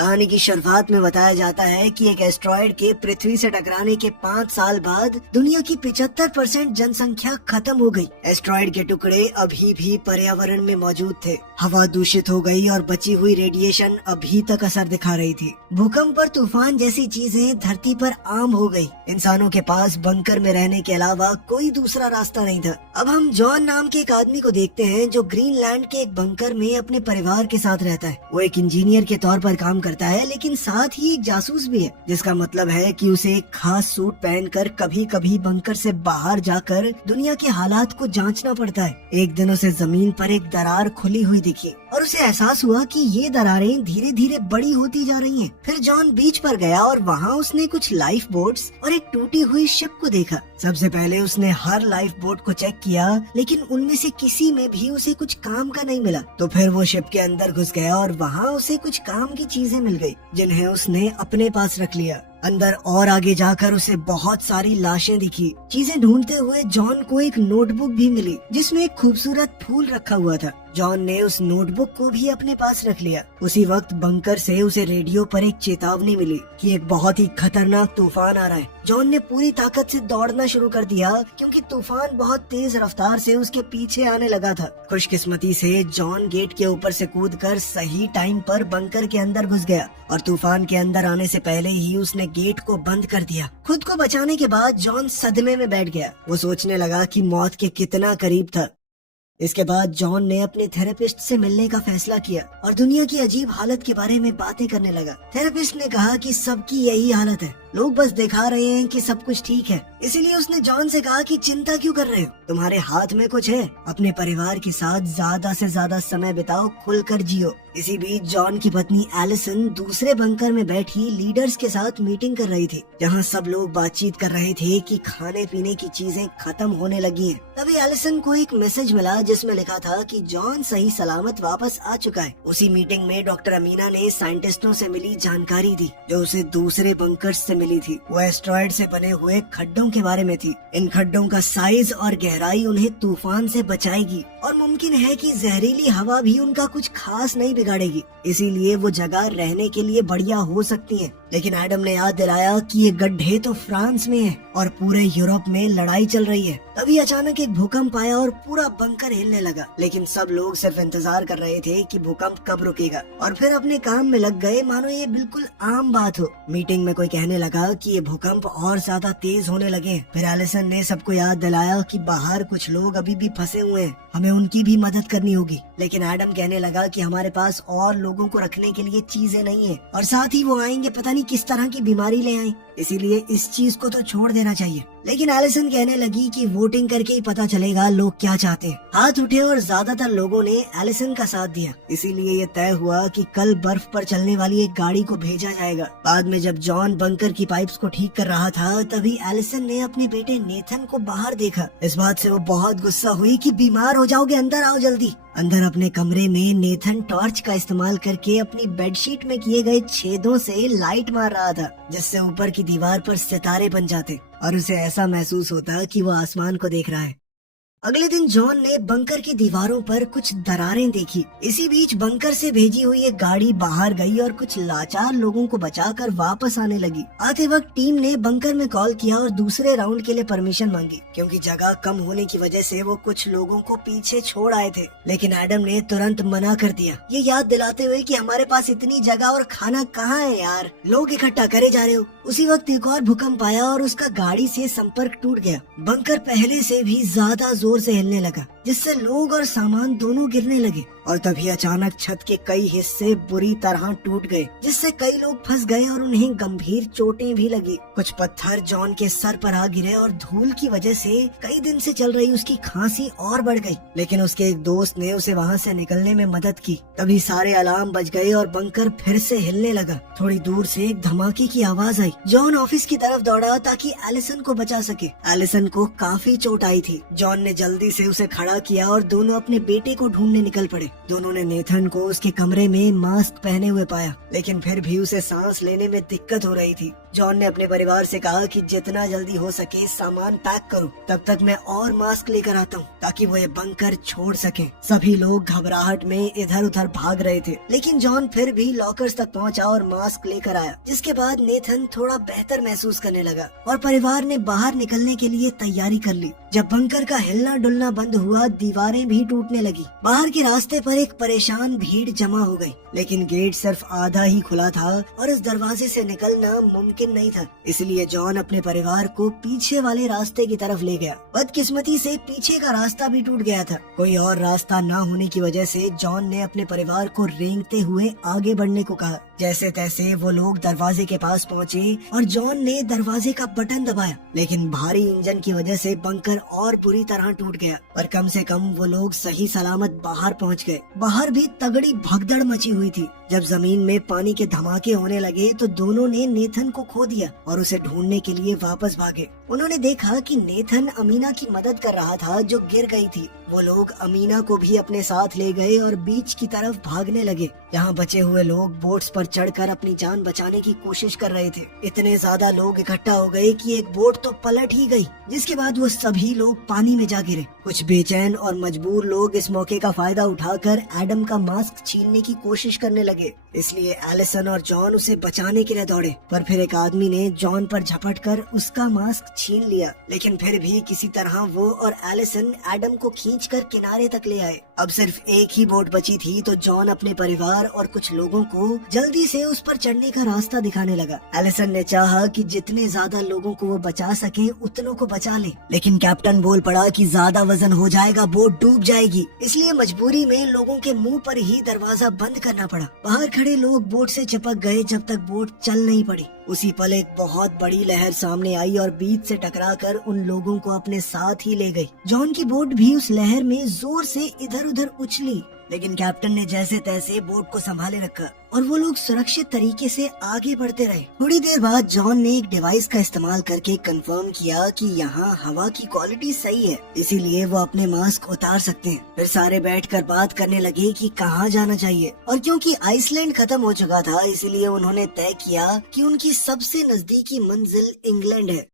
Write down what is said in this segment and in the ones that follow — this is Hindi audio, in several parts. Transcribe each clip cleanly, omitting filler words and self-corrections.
कहानी की शुरुआत में बताया जाता है कि एक एस्ट्रॉयड के पृथ्वी से टकराने के 5 साल बाद दुनिया की 75% जनसंख्या खत्म हो गई। एस्ट्रॉयड के टुकड़े अभी भी पर्यावरण में मौजूद थे। हवा दूषित हो गई और बची हुई रेडिएशन अभी तक असर दिखा रही थी। भूकंप और तूफान जैसी चीजें धरती पर आम हो गई। इंसानों के पास बंकर में रहने के अलावा कोई दूसरा रास्ता नहीं था। अब हम जॉन नाम के एक आदमी को देखते हैं जो ग्रीनलैंड के एक बंकर में अपने परिवार के साथ रहता है। वो एक इंजीनियर के तौर पर काम करता है, लेकिन साथ ही एक जासूस भी है, जिसका मतलब है कि उसे एक खास सूट पहनकर कभी कभी बंकर से बाहर जाकर दुनिया के हालात को जांचना पड़ता है। एक दिन उसे जमीन पर एक दरार खुली हुई दिखी और उसे एहसास हुआ कि ये दरारें धीरे धीरे बड़ी होती जा रही हैं। फिर जॉन बीच पर गया और वहाँ उसने कुछ लाइफ बोट्स और एक टूटी हुई शिप को देखा। सबसे पहले उसने हर लाइफ बोट को चेक किया, लेकिन उनमें से किसी में भी उसे कुछ काम का नहीं मिला। तो फिर वो शिप के अंदर घुस गया और वहाँ उसे कुछ काम की चीजें मिल गई, जिन्हें उसने अपने पास रख लिया। अंदर और आगे जाकर उसे बहुत सारी लाशें दिखी। चीजें ढूंढते हुए जॉन को एक नोटबुक भी मिली, जिसमें एक खूबसूरत फूल रखा हुआ था। जॉन ने उस नोटबुक को भी अपने पास रख लिया। उसी वक्त बंकर से उसे रेडियो पर एक चेतावनी मिली कि एक बहुत ही खतरनाक तूफान आ रहा है। जॉन ने पूरी ताकत से दौड़ना शुरू कर दिया, क्योंकि तूफान बहुत तेज रफ्तार से उसके पीछे आने लगा था। खुशकिस्मती से जॉन गेट के ऊपर से कूदकर सही टाइम पर बंकर के अंदर घुस गया और तूफान के अंदर आने से पहले ही उसने गेट को बंद कर दिया। खुद को बचाने के बाद जॉन सदमे में बैठ गया। वो सोचने लगा कि मौत के कितना करीब था। इसके बाद जॉन ने अपने थेरेपिस्ट से मिलने का फैसला किया और दुनिया की अजीब हालत के बारे में बातें करने लगा। थेरेपिस्ट ने कहा कि सबकी यही हालत है, लोग बस दिखा रहे हैं कि सब कुछ ठीक है। इसीलिए उसने जॉन से कहा कि चिंता क्यों कर रहे हो, तुम्हारे हाथ में कुछ है। अपने परिवार के साथ ज्यादा से ज्यादा समय बिताओ, खुलकर जियो। इसी बीच जॉन की पत्नी एलिसन दूसरे बंकर में बैठी लीडर्स के साथ मीटिंग कर रही थी, जहां सब लोग बातचीत कर रहे थे कि खाने पीने की चीजें खत्म होने लगी हैं। तभी एलिसन को एक मैसेज मिला जिसमें लिखा था कि जॉन सही सलामत वापस आ चुका है। उसी मीटिंग में डॉक्टर अमीना ने साइंटिस्टों से मिली जानकारी दी, जो उसे दूसरे बंकर से मिली थी। वो एस्ट्रॉयड से बने हुए खड्डों के बारे में थी। इन खड्डों का साइज और गहराई उन्हें तूफान से बचाएगी और मुमकिन है कि जहरीली हवा भी उनका कुछ खास नहीं बिगाड़ेगी। इसीलिए वो जगह रहने के लिए बढ़िया हो सकती है। लेकिन एडम ने याद दिलाया कि ये गड्ढे तो फ्रांस में है और पूरे यूरोप में लड़ाई चल रही है। तभी अचानक एक भूकंप आया और पूरा बंकर हिलने लगा। लेकिन सब लोग सिर्फ इंतजार कर रहे थे कि भूकंप कब रुकेगा और फिर अपने काम में लग गए, मानो ये बिल्कुल आम बात हो। मीटिंग में कोई कहने लगा कि ये भूकंप और ज्यादा तेज होने लगे। फिर एलिसन ने सबको याद दिलाया कि बाहर कुछ लोग अभी भी फंसे हुए हैं, हमें उनकी भी मदद करनी होगी। लेकिन एडम कहने लगा कि हमारे पास और लोगों को रखने के लिए चीजें नहीं है और साथ ही वो आएंगे पता नहीं किस तरह की बीमारी ले आए, इसीलिए इस चीज को तो छोड़ देना चाहिए। लेकिन एलिसन कहने लगी कि वोटिंग करके ही पता चलेगा लोग क्या चाहते हैं। हाथ उठे और ज्यादातर लोगों ने एलिसन का साथ दिया। इसीलिए ये तय हुआ कि कल बर्फ पर चलने वाली एक गाड़ी को भेजा जाएगा। बाद में जब जॉन बंकर की पाइप्स को ठीक कर रहा था, तभी एलिसन ने अपने बेटे नेथन को बाहर देखा। इस बात से वो बहुत गुस्सा हुई कि बीमार हो जाओगे, अंदर आओ जल्दी। अंदर अपने कमरे में नेथन टॉर्च का इस्तेमाल करके अपनी बेडशीट में किए गए छेदों से लाइट मार रहा था, जिससे ऊपर की दीवार पर सितारे बन जाते और उसे ऐसा महसूस होता कि वो आसमान को देख रहा है। अगले दिन जॉन ने बंकर की दीवारों पर कुछ दरारें देखी। इसी बीच बंकर से भेजी हुई एक गाड़ी बाहर गई और कुछ लाचार लोगों को बचाकर वापस आने लगी। आते वक्त टीम ने बंकर में कॉल किया और दूसरे राउंड के लिए परमिशन मांगी, क्योंकि जगह कम होने की वजह से वो कुछ लोगों को पीछे छोड़ आए थे। लेकिन एडम ने तुरंत मना कर दिया, ये याद दिलाते हुए कि हमारे पास इतनी जगह और खाना कहाँ है यार, लोग इकट्ठा करे जा रहे हो। उसी वक्त एक और भूकंप आया और उसका गाड़ी से संपर्क टूट गया। बंकर पहले से भी ज्यादा जोर से हिलने लगा, जिससे लोग और सामान दोनों गिरने लगे और तभी अचानक छत के कई हिस्से बुरी तरह टूट गए, जिससे कई लोग फंस गए और उन्हें गंभीर चोटें भी लगी। कुछ पत्थर जॉन के सर पर आ गिरे और धूल की वजह से कई दिन से चल रही उसकी खांसी और बढ़ गई। लेकिन उसके एक दोस्त ने उसे वहाँ से निकलने में मदद की। तभी सारे अलार्म बज गए और बंकर फिर से हिलने लगा। थोड़ी दूर से एक धमाके की आवाज आई। जॉन ऑफिस की तरफ दौड़ा ताकि एलिसन को बचा सके। एलिसन को काफी चोट आई थी। जॉन ने जल्दी से उसे खड़ा किया और दोनों अपने बेटे को ढूंढने निकल पड़े। दोनों ने नेथन को उसके कमरे में मास्क पहने हुए पाया, लेकिन फिर भी उसे सांस लेने में दिक्कत हो रही थी। जॉन ने अपने परिवार से कहा कि जितना जल्दी हो सके सामान पैक करो, तब तक मैं और मास्क लेकर आता हूँ ताकि वो ये बंकर छोड़ सके। सभी लोग घबराहट में इधर उधर भाग रहे थे, लेकिन जॉन फिर भी लॉकर्स तक पहुंचा और मास्क लेकर आया, जिसके बाद नेथन थोड़ा बेहतर महसूस करने लगा और परिवार ने बाहर निकलने के लिए तैयारी कर ली। जब बंकर का हिलना डुलना बंद हुआ, दीवारें भी टूटने लगी। बाहर के रास्ते पर एक परेशान भीड़ जमा हो गई, लेकिन गेट सिर्फ आधा ही खुला था और इस दरवाजे से निकलना मुमकिन नहीं था। इसलिए जॉन अपने परिवार को पीछे वाले रास्ते की तरफ ले गया। बदकिस्मती से पीछे का रास्ता भी टूट गया था। कोई और रास्ता न होने की वजह से जॉन ने अपने परिवार को रेंगते हुए आगे बढ़ने को कहा। जैसे तैसे वो लोग दरवाजे के पास पहुँचे और जॉन ने दरवाजे का बटन दबाया, लेकिन भारी इंजन की वजह से बंकर और बुरी तरह टूट गया। पर कम से कम वो लोग सही सलामत बाहर पहुंच गए। बाहर भी तगड़ी भगदड़ मची हुई थी। जब जमीन में पानी के धमाके होने लगे तो दोनों ने नेथन को खो दिया और उसे ढूंढने के लिए वापस भागे। उन्होंने देखा कि नेथन अमीना की मदद कर रहा था जो गिर गई थी। वो लोग अमीना को भी अपने साथ ले गए और बीच की तरफ भागने लगे। यहाँ बचे हुए लोग बोट्स पर चढ़कर अपनी जान बचाने की कोशिश कर रहे थे। इतने ज्यादा लोग इकट्ठा हो गए कि एक बोट तो पलट ही गई, जिसके बाद वो सभी लोग पानी में जा गिरे। कुछ बेचैन और मजबूर लोग इस मौके का फायदा उठाकर एडम का मास्क छीनने की कोशिश करने लगे, इसलिए एलिसन और जॉन उसे बचाने के लिए दौड़े। पर फिर एक आदमी ने जॉन पर झपटकर उसका मास्क छीन लिया, लेकिन फिर भी किसी तरह वो और एलिसन एडम को खींचकर किनारे तक ले आए। अब सिर्फ एक ही बोट बची थी तो जॉन अपने परिवार और कुछ लोगों को जल्दी से उस पर चढ़ने का रास्ता दिखाने लगा। एलिसन ने चाहा कि जितने ज्यादा लोगों को वो बचा सके उतनों को बचा ले, लेकिन कैप्टन बोल पड़ा कि ज्यादा वजन हो जाएगा, बोट डूब जाएगी। इसलिए मजबूरी में लोगों के मुंह पर ही दरवाजा बंद करना पड़ा। बाहर खड़े लोग बोट से चिपक गए जब तक बोट चल नहीं पड़ी। उसी पल एक बहुत बड़ी लहर सामने आई और बीच से टकराकर उन लोगों को अपने साथ ही ले गई। जॉन की बोट भी उस लहर में जोर से इधर उधर उछली, लेकिन कैप्टन ने जैसे तैसे बोट को संभाले रखा और वो लोग सुरक्षित तरीके से आगे बढ़ते रहे। थोड़ी देर बाद जॉन ने एक डिवाइस का इस्तेमाल करके कंफर्म किया कि यहाँ हवा की क्वालिटी सही है, इसीलिए वो अपने मास्क उतार सकते हैं। फिर सारे बैठकर बात करने लगे कि कहाँ जाना चाहिए, और क्योंकि आइसलैंड खत्म हो चुका था इसीलिए उन्होंने तय किया कि उनकी सबसे नजदीकी मंजिल इंग्लैंड है।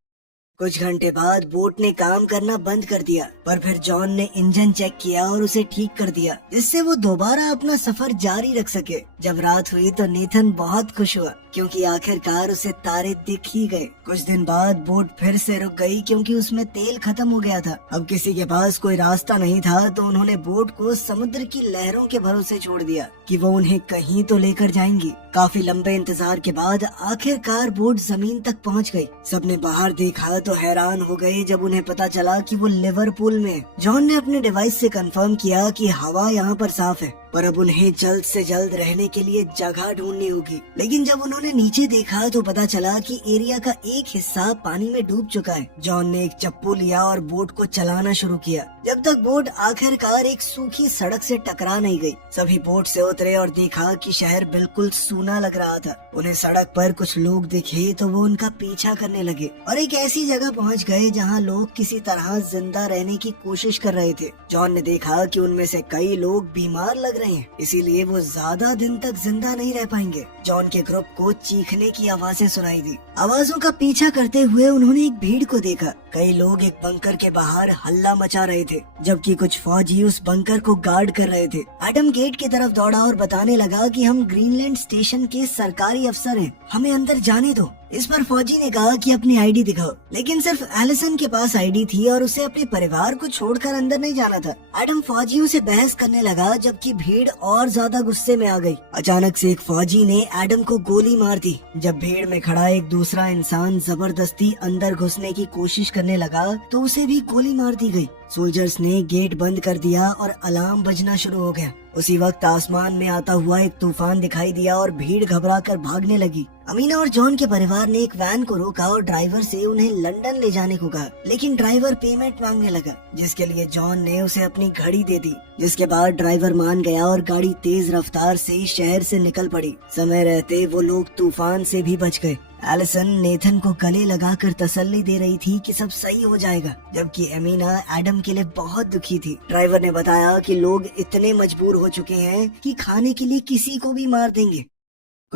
कुछ घंटे बाद बोट ने काम करना बंद कर दिया, पर फिर जॉन ने इंजन चेक किया और उसे ठीक कर दिया, जिससे वो दोबारा अपना सफर जारी रख सके। जब रात हुई तो नेथन बहुत खुश हुआ, क्योंकि आखिरकार उसे तारे दिख ही गए। कुछ दिन बाद बोट फिर से रुक गई क्योंकि उसमें तेल खत्म हो गया था। अब किसी के पास कोई रास्ता नहीं था तो उन्होंने बोट को समुद्र की लहरों के भरोसे छोड़ दिया कि वो उन्हें कहीं तो लेकर जाएंगी। काफी लंबे इंतजार के बाद आखिरकार बोट जमीन तक पहुंच गई। सबने बाहर देखा तो हैरान हो गए जब उन्हें पता चला कि वो लिवरपूल में। जॉन ने अपने डिवाइस से कंफर्म किया कि हवा यहाँ पर साफ है, पर अब उन्हें जल्द से जल्द रहने के लिए जगह ढूंढनी होगी। लेकिन जब उन्होंने नीचे देखा तो पता चला कि एरिया का एक हिस्सा पानी में डूब चुका है। जॉन ने एक चप्पू लिया और बोट को चलाना शुरू किया, जब तक बोट आखिरकार एक सूखी सड़क से टकरा नहीं गई। सभी बोट से उतरे और देखा कि शहर बिल्कुल सूना लग रहा था। उन्हें सड़क पर कुछ लोग दिखे तो वो उनका पीछा करने लगे और एक ऐसी जगह पहुंच गए जहां लोग किसी तरह जिंदा रहने की कोशिश कर रहे थे। जॉन ने देखा कि उनमें से कई लोग बीमार लग रहे हैं, इसीलिए वो ज्यादा दिन तक जिंदा नहीं रह पाएंगे। जॉन के ग्रुप को चीखने की आवाजें सुनाई दी। आवाजों का पीछा करते हुए उन्होंने एक भीड़ को देखा। कई लोग एक बंकर के बाहर हल्ला मचा रहे थे, जबकि कुछ फौजी उस बंकर को गार्ड कर रहे थे। एडम गेट की तरफ दौड़ा और बताने लगा कि हम ग्रीनलैंड स्टेशन के सरकारी अफसर हैं, हमें अंदर जाने दो। इस पर फौजी ने कहा कि अपनी आईडी दिखाओ, लेकिन सिर्फ एलिसन के पास आईडी थी और उसे अपने परिवार को छोड़कर अंदर नहीं जाना था। एडम फौजियों से बहस करने लगा, जबकि भीड़ और ज्यादा गुस्से में आ गई। अचानक से एक फौजी ने एडम को गोली मार दी। जब भीड़ में खड़ा एक दूसरा इंसान जबरदस्ती अंदर घुसने की कोशिश करने लगा तो उसे भी गोली मार दी गई। सोल्जर्स ने गेट बंद कर दिया और अलार्म बजना शुरू हो गया। उसी वक्त आसमान में आता हुआ एक तूफान दिखाई दिया और भीड़ घबराकर भागने लगी। अमीना और जॉन के परिवार ने एक वैन को रोका और ड्राइवर से उन्हें लंदन ले जाने को कहा, लेकिन ड्राइवर पेमेंट मांगने लगा, जिसके लिए जॉन ने उसे अपनी घड़ी दे दी। जिसके बाद ड्राइवर मान गया और गाड़ी तेज रफ्तार से शहर से निकल पड़ी। समय रहते वो लोग तूफान से भी बच गए। एलिसन नेथन को गले लगाकर तसल्ली दे रही थी कि सब सही हो जाएगा, जबकि अमीना एडम के लिए बहुत दुखी थी। ड्राइवर ने बताया कि लोग इतने मजबूर हो चुके हैं कि खाने के लिए किसी को भी मार देंगे।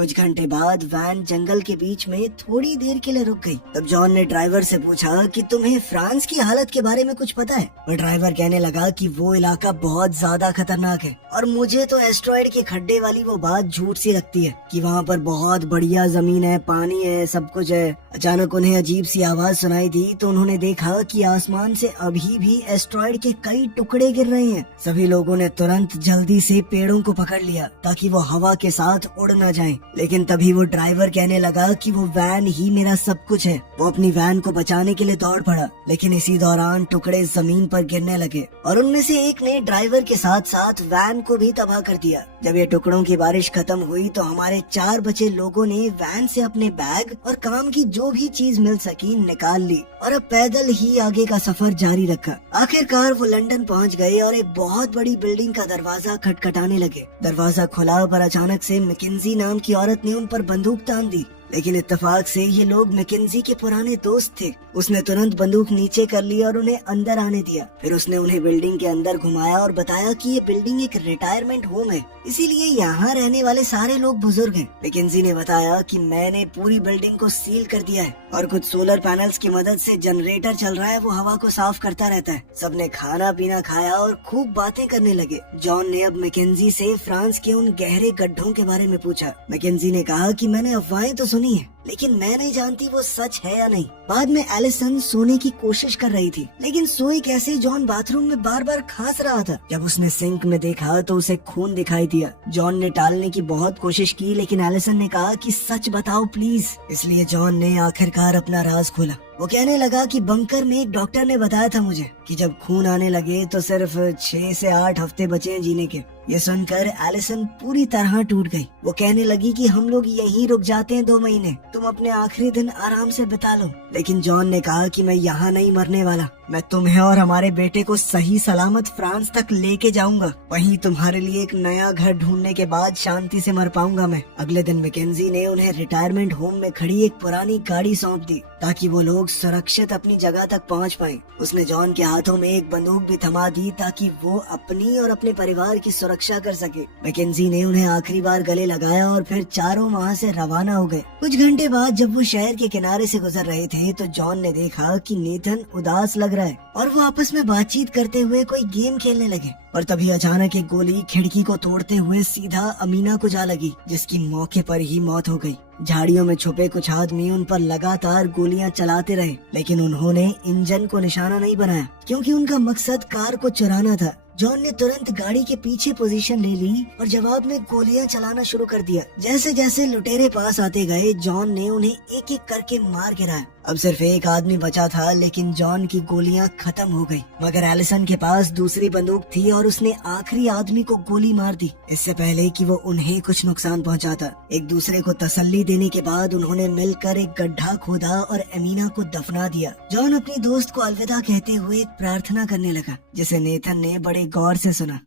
कुछ घंटे बाद वैन जंगल के बीच में थोड़ी देर के लिए रुक गई। तब जॉन ने ड्राइवर से पूछा कि तुम्हें फ्रांस की हालत के बारे में कुछ पता है? पर ड्राइवर कहने लगा कि वो इलाका बहुत ज्यादा खतरनाक है और मुझे तो एस्ट्रॉयड के खड्डे वाली वो बात झूठ सी लगती है कि वहाँ पर बहुत बढ़िया जमीन है, पानी है, सब कुछ है। अचानक उन्हें अजीब सी आवाज सुनाई दी तो उन्होंने देखा कि आसमान से अभी भी एस्ट्रॉयड के कई टुकड़े गिर रहे हैं। सभी लोगों ने तुरंत जल्दी से पेड़ों को पकड़ लिया ताकि वो हवा के साथ उड़ न जाएं। लेकिन तभी वो ड्राइवर कहने लगा कि वो वैन ही मेरा सब कुछ है। वो अपनी वैन को बचाने के लिए दौड़ पड़ा, लेकिन इसी दौरान टुकड़े जमीन पर गिरने लगे और उनमें से एक ने ड्राइवर के साथ साथ वैन को भी तबाह कर दिया। जब ये टुकड़ों की बारिश खत्म हुई तो हमारे 4 बचे लोगों ने वैन से अपने बैग और काम की जो भी चीज मिल सकी निकाल ली और अब पैदल ही आगे का सफर जारी रखा। आखिरकार वो लंदन पहुंच गए और एक बहुत बड़ी बिल्डिंग का दरवाजा खटखटाने लगे। दरवाजा खुला पर अचानक से मैकेंजी नाम की औरत ने उन पर बंदूक तान दी, लेकिन इत्तेफाक से ये लोग मैकेंजी के पुराने दोस्त थे। उसने तुरंत बंदूक नीचे कर ली और उन्हें अंदर आने दिया। फिर उसने उन्हें बिल्डिंग के अंदर घुमाया और बताया कि ये बिल्डिंग एक रिटायरमेंट होम है, इसीलिए यहाँ रहने वाले सारे लोग बुजुर्ग हैं। मैकेंजी ने बताया कि मैंने पूरी बिल्डिंग को सील कर दिया है और कुछ सोलर पैनल्स की मदद से जनरेटर चल रहा है, वो हवा को साफ करता रहता है। सबने खाना पीना खाया और खूब बातें करने लगे। जॉन ने अब मैकेंजी से फ्रांस के उन गहरे गड्ढों के बारे में पूछा। मैकेंजी ने कहा कि मैंने अफवाहें तो सुनी है, लेकिन मैं नहीं जानती वो सच है या नहीं। बाद में एलिसन सोने की कोशिश कर रही थी, लेकिन सोई कैसे जॉन बाथरूम में बार बार खांस रहा था। जब उसने सिंक में देखा तो उसे खून दिखाई दिया। जॉन ने टालने की बहुत कोशिश की, लेकिन एलिसन ने कहा कि सच बताओ प्लीज। इसलिए जॉन ने आखिरकार अपना राज खोला। वो कहने लगा कि बंकर में एक डॉक्टर ने बताया था मुझे कि जब खून आने लगे तो सिर्फ 6 से 8 हफ्ते बचे हैं जीने के। ये सुनकर एलिसन पूरी तरह टूट गई। वो कहने लगी कि हम लोग यहीं रुक जाते हैं 2 महीने, तुम अपने आखिरी दिन आराम से बिता लो। लेकिन जॉन ने कहा कि मैं यहाँ नहीं मरने वाला, मैं तुम्हें और हमारे बेटे को सही सलामत फ्रांस तक लेके जाऊंगा। वहीं तुम्हारे लिए एक नया घर ढूंढने के बाद शांति से मर पाऊंगा मैं। अगले दिन मैकेंजी ने उन्हें रिटायरमेंट होम में खड़ी एक पुरानी गाड़ी सौंप दी ताकि वो लोग सुरक्षित अपनी जगह तक पहुंच पाएं। उसने जॉन के हाथों में एक बंदूक भी थमा दी ताकि वो अपनी और अपने परिवार की सुरक्षा कर सके। मैकेंजी ने उन्हें आखिरी बार गले लगाया और फिर चारों वहाँ से रवाना हो गए। कुछ घंटे बाद जब वो शहर के किनारे से गुजर रहे थे तो जॉन ने देखा कि नेथन उदास लग रहा है और वो आपस में बातचीत करते हुए कोई गेम खेलने लगे। और तभी अचानक एक गोली खिड़की को तोड़ते हुए सीधा अमीना को जा लगी, जिसकी मौके पर ही मौत हो गई। झाड़ियों में छुपे कुछ आदमी उन पर लगातार गोलियां चलाते रहे, लेकिन उन्होंने इंजन को निशाना नहीं बनाया क्योंकि उनका मकसद कार को चुराना था। जॉन ने तुरंत गाड़ी के पीछे पोजीशन ले ली और जवाब में गोलियां चलाना शुरू कर दिया। जैसे जैसे लुटेरे पास आते गए जॉन ने उन्हें एक एक करके मार गिराया। अब सिर्फ एक आदमी बचा था, लेकिन जॉन की गोलियां खत्म हो गई। मगर एलिसन के पास दूसरी बंदूक थी और उसने आखिरी आदमी को गोली मार दी, इससे पहले कि वो उन्हें कुछ नुकसान पहुंचाता। एक दूसरे को तसल्ली देने के बाद उन्होंने मिलकर एक गड्ढा खोदा और अमीना को दफना दिया। जॉन अपनी दोस्त को अलविदा कहते हुए एक प्रार्थना करने लगा, जिसे नेथन ने बड़े गौर से सुना।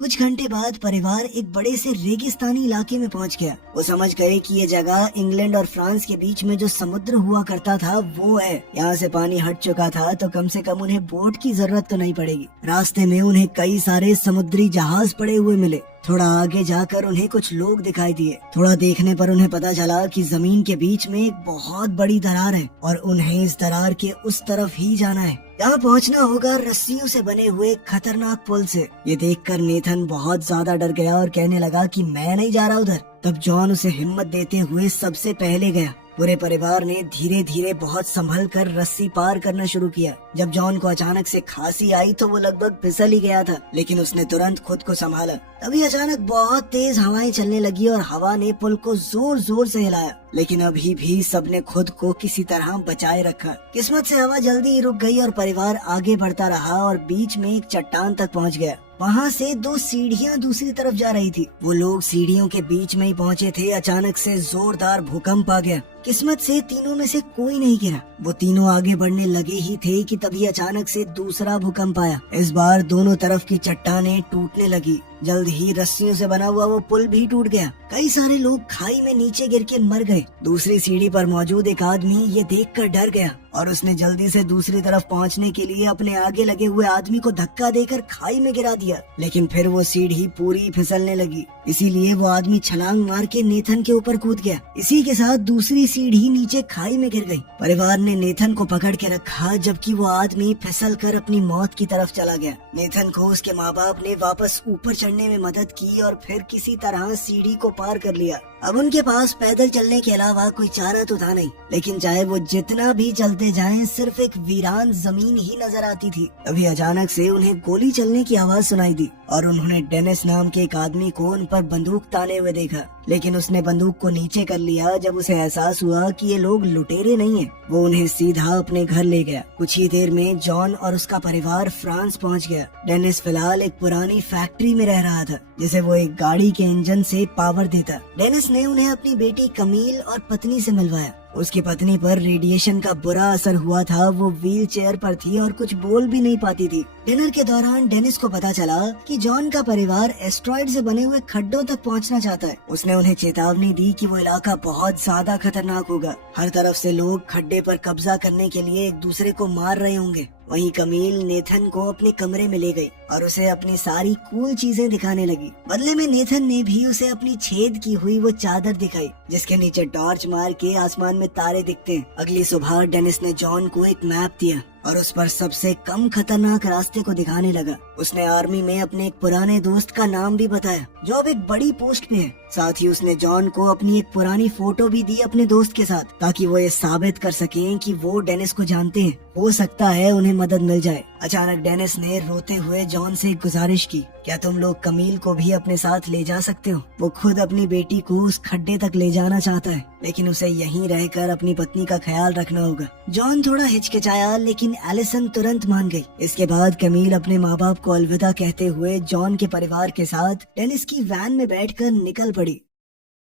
कुछ घंटे बाद परिवार एक बड़े से रेगिस्तानी इलाके में पहुंच गया। वो समझ गए कि ये जगह इंग्लैंड और फ्रांस के बीच में जो समुद्र हुआ करता था वो है। यहाँ से पानी हट चुका था तो कम से कम उन्हें बोट की जरूरत तो नहीं पड़ेगी। रास्ते में उन्हें कई सारे समुद्री जहाज पड़े हुए मिले। थोड़ा आगे जाकर उन्हें कुछ लोग दिखाई दिए। थोड़ा देखने पर उन्हें पता चला कि जमीन के बीच में एक बहुत बड़ी दरार है और उन्हें इस दरार के उस तरफ ही जाना है। यहाँ पहुँचना होगा रस्सियों से बने हुए खतरनाक पुल से। ये देखकर नेथन बहुत ज्यादा डर गया और कहने लगा कि मैं नहीं जा रहा उधर। तब जॉन उसे हिम्मत देते हुए सबसे पहले गया। पूरे परिवार ने धीरे धीरे बहुत संभल कर रस्सी पार करना शुरू किया। जब जॉन को अचानक से खांसी आई तो वो लगभग फिसल ही गया था, लेकिन उसने तुरंत खुद को संभाला। तभी अचानक बहुत तेज हवाएं चलने लगी और हवा ने पुल को जोर जोर से हिलाया, लेकिन अभी भी सबने खुद को किसी तरह बचाए रखा। किस्मत से हवा जल्दी ही रुक गई और परिवार आगे बढ़ता रहा और बीच में एक चट्टान तक पहुंच गया। वहाँ से 2 सीढ़ियाँ दूसरी तरफ जा रही थी। वो लोग सीढ़ियों के बीच में ही पहुँचे थे। अचानक से जोरदार भूकंप आ गया। किस्मत से तीनों में से कोई नहीं गिरा। वो तीनों आगे बढ़ने लगे ही थे कि तभी अचानक से दूसरा भूकंप आया। इस बार दोनों तरफ की चट्टानें टूटने लगी जल्द ही रस्सियों से बना हुआ वो पुल भी टूट गया। कई सारे लोग खाई में नीचे गिर के मर गए। दूसरी सीढ़ी पर मौजूद एक आदमी ये देखकर डर गया और उसने जल्दी से दूसरी तरफ पहुंचने के लिए अपने आगे लगे हुए आदमी को धक्का देकर खाई में गिरा दिया, लेकिन फिर वो सीढ़ी पूरी फिसलने लगी। इसीलिए वो आदमी छलांग मार के नेथन के ऊपर कूद गया। इसी के साथ दूसरी सीढ़ी नीचे खाई में गिर गई। परिवार ने नेथन को पकड़ के रखा जबकि वो आदमी फिसल कर अपनी मौत की तरफ चला गया। नेथन को उसके माँ बाप ने वापस ऊपर चढ़ने में मदद की और फिर किसी तरह सीढ़ी को पार कर लिया। अब उनके पास पैदल चलने के अलावा कोई चारा तो था नहीं, लेकिन चाहे वो जितना भी चलते जाएं, सिर्फ एक वीरान जमीन ही नजर आती थी। तभी अचानक से उन्हें गोली चलने की आवाज सुनाई दी और उन्होंने डेनिस नाम के एक आदमी को उन पर बंदूक ताने हुए देखा, लेकिन उसने बंदूक को नीचे कर लिया जब उसे एहसास हुआ कि ये लोग लुटेरे नहीं हैं। वो उन्हें सीधा अपने घर ले गया। कुछ ही देर में जॉन और उसका परिवार फ्रांस पहुंच गया। डेनिस फिलहाल एक पुरानी फैक्ट्री में रह रहा था जिसे वो एक गाड़ी के इंजन से पावर देता। डेनिस ने उन्हें अपनी बेटी कमील और पत्नी से मिलवाया। उसकी पत्नी पर रेडिएशन का बुरा असर हुआ था। वो व्हील चेयर पर थी और कुछ बोल भी नहीं पाती थी। डिनर के दौरान डेनिस को पता चला कि जॉन का परिवार एस्ट्रॉइड से बने हुए खड्डों तक पहुंचना चाहता है। उसने उन्हें चेतावनी दी कि वो इलाका बहुत ज्यादा खतरनाक होगा। हर तरफ से लोग खड्डे पर कब्जा करने के लिए एक दूसरे को मार रहे होंगे। वहीं कमील नेथन को अपने कमरे में ले गई और उसे अपनी सारी कूल चीजें दिखाने लगी। बदले में नेथन ने भी उसे अपनी छेद की हुई वो चादर दिखाई जिसके नीचे टॉर्च मार के आसमान में तारे दिखते हैं। अगली सुबह डेनिस ने जॉन को एक मैप दिया और उस पर सबसे कम खतरनाक रास्ते को दिखाने लगा। उसने आर्मी में अपने एक पुराने दोस्त का नाम भी बताया जो अब एक बड़ी पोस्ट पे है। साथ ही उसने जॉन को अपनी एक पुरानी फोटो भी दी अपने दोस्त के साथ, ताकि वो ये साबित कर सकें कि वो डेनिस को जानते हैं। हो सकता है उन्हें मदद मिल जाए। अचानक डेनिस ने रोते हुए जॉन से एक गुजारिश की, क्या तुम लोग कमील को भी अपने साथ ले जा सकते हो? वो खुद अपनी बेटी को उस खड्डे तक ले जाना चाहता है, लेकिन उसे यहीं रहकर अपनी पत्नी का ख्याल रखना होगा। जॉन थोड़ा हिचकिचाया लेकिन एलिसन तुरंत मान गई। इसके बाद कमील अपने माँ बाप को अलविदा कहते हुए जॉन के परिवार के साथ डेनिस की वैन में बैठकर निकल पड़ी।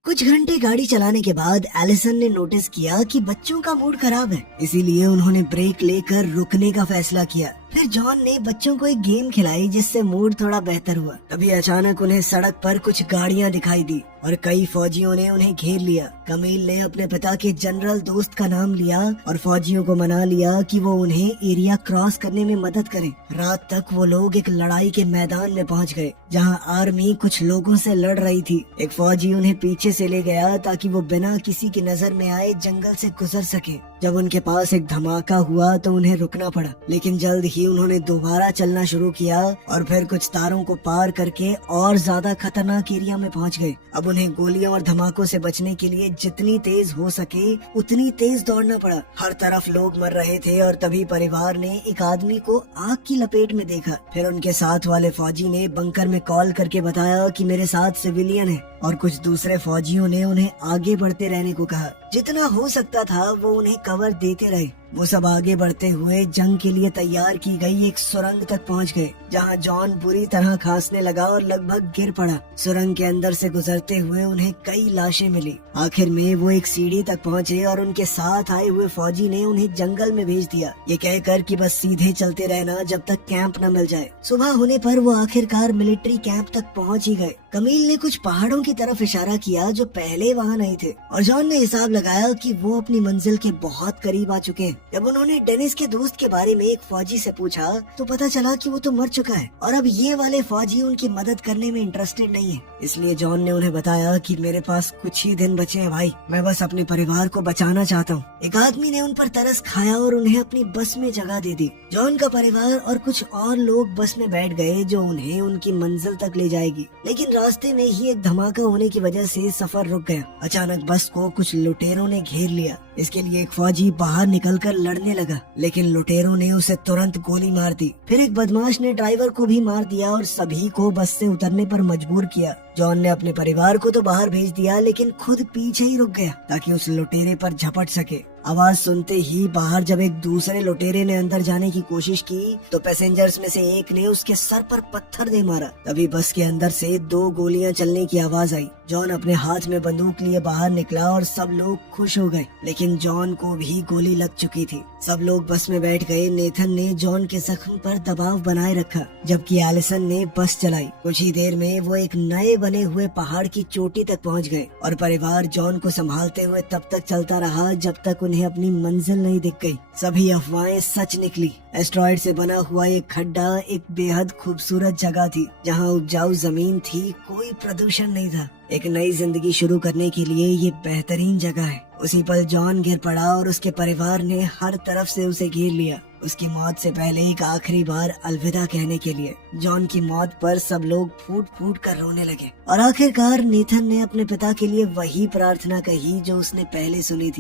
कुछ घंटे गाड़ी चलाने के बाद एलिसन ने नोटिस किया कि बच्चों का मूड खराब है, इसीलिए उन्होंने ब्रेक लेकर रुकने का फैसला किया। फिर जॉन ने बच्चों को एक गेम खिलाई जिससे मूड थोड़ा बेहतर हुआ। तभी अचानक उन्हें सड़क पर कुछ गाड़ियां दिखाई दी और कई फौजियों ने उन्हें घेर लिया। कमील ने अपने पिता के जनरल दोस्त का नाम लिया और फौजियों को मना लिया कि वो उन्हें एरिया क्रॉस करने में मदद करें। रात तक वो लोग एक लड़ाई के मैदान में पहुंच गए जहां आर्मी कुछ लोगों से लड़ रही थी। एक फौजी उन्हें पीछे से ले गया ताकि वो बिना किसी की नजर में आए जंगल से गुजर सके। जब उनके पास एक धमाका हुआ तो उन्हें रुकना पड़ा, लेकिन जल्द ही उन्होंने दोबारा चलना शुरू किया और फिर कुछ तारों को पार करके और ज्यादा खतरनाक एरिया में पहुंच गए। अब उन्हें गोलियों और धमाकों से बचने के लिए जितनी तेज हो सके उतनी तेज दौड़ना पड़ा। हर तरफ लोग मर रहे थे और तभी परिवार ने एक आदमी को आग की लपेट में देखा। फिर उनके साथ वाले फौजी ने बंकर में कॉल करके बताया कि मेरे साथ सिविलियन है, और कुछ दूसरे फौजियों ने उन्हें आगे बढ़ते रहने को कहा। जितना हो सकता था वो उन्हें कवर देते रहे। वो सब आगे बढ़ते हुए जंग के लिए तैयार की गई एक सुरंग तक पहुंच गए, जहां जॉन बुरी तरह खांसने लगा और लगभग गिर पड़ा। सुरंग के अंदर से गुजरते हुए उन्हें कई लाशें मिली। आखिर में वो एक सीढ़ी तक पहुंचे और उनके साथ आए हुए फौजी ने उन्हें जंगल में भेज दिया, ये कहकर कि बस सीधे चलते रहना जब तक कैंप न मिल जाए। सुबह होने पर वो आखिरकार मिलिट्री कैंप तक पहुंच ही गए। कमील ने कुछ पहाड़ों की तरफ इशारा किया जो पहले वहाँ नहीं थे, और जॉन ने हिसाब लगाया कि वो अपनी मंजिल के बहुत करीब आ चुके हैं। जब उन्होंने डेनिस के दोस्त के बारे में एक फौजी से पूछा तो पता चला कि वो तो मर चुका है और अब ये वाले फौजी उनकी मदद करने में इंटरेस्टेड नहीं है। इसलिए जॉन ने उन्हें बताया कि मेरे पास कुछ ही दिन बचे हैं भाई, मैं बस अपने परिवार को बचाना चाहता हूँ। एक आदमी ने उन पर तरस खाया और उन्हें अपनी बस में जगह दे दी। जॉन का परिवार और कुछ और लोग बस में बैठ गए जो उन्हें उनकी मंजिल तक ले जाएगी, लेकिन रास्ते में ही एक धमाका होने की वजह से सफर रुक गया। अचानक बस को कुछ लुटेरों ने घेर लिया। इसके लिए एक फौजी बाहर निकलकर लड़ने लगा, लेकिन लुटेरों ने उसे तुरंत गोली मार दी। फिर एक बदमाश ने ड्राइवर को भी मार दिया और सभी को बस से उतरने पर मजबूर किया। जॉन ने अपने परिवार को तो बाहर भेज दिया, लेकिन खुद पीछे ही रुक गया ताकि उस लुटेरे पर झपट सके। आवाज सुनते ही बाहर जब एक दूसरे लुटेरे ने अंदर जाने की कोशिश की तो पैसेंजर्स में से एक ने उसके सर पर पत्थर दे मारा। तभी बस के अंदर से 2 गोलियां चलने की आवाज आई। जॉन अपने हाथ में बंदूक लिए बाहर निकला और सब लोग खुश हो गए, लेकिन जॉन को भी गोली लग चुकी थी। सब लोग बस में बैठ गए। नेथन ने जॉन के जख्म पर दबाव बनाए रखा, जबकि एलिसन ने बस चलाई। कुछ ही देर में वो एक नए बने हुए पहाड़ की चोटी तक पहुंच गए और परिवार जॉन को संभालते हुए तब तक चलता रहा जब तक उन्हें अपनी मंजिल नहीं दिख गई। सभी अफवाहें सच निकली। एस्ट्रॉइड से बना हुआ एक खड्डा एक बेहद खूबसूरत जगह थी, जहां उपजाऊ जमीन थी, कोई प्रदूषण नहीं था। एक नई जिंदगी शुरू करने के लिए ये बेहतरीन जगह है। उसी पल जॉन गिर पड़ा और उसके परिवार ने हर तरफ से उसे घेर लिया, उसकी मौत से पहले एक आखिरी बार अलविदा कहने के लिए। जॉन की मौत पर सब लोग फूट फूट कर रोने लगे और आखिरकार नेथन ने अपने पिता के लिए वही प्रार्थना कही जो उसने पहले सुनी थी।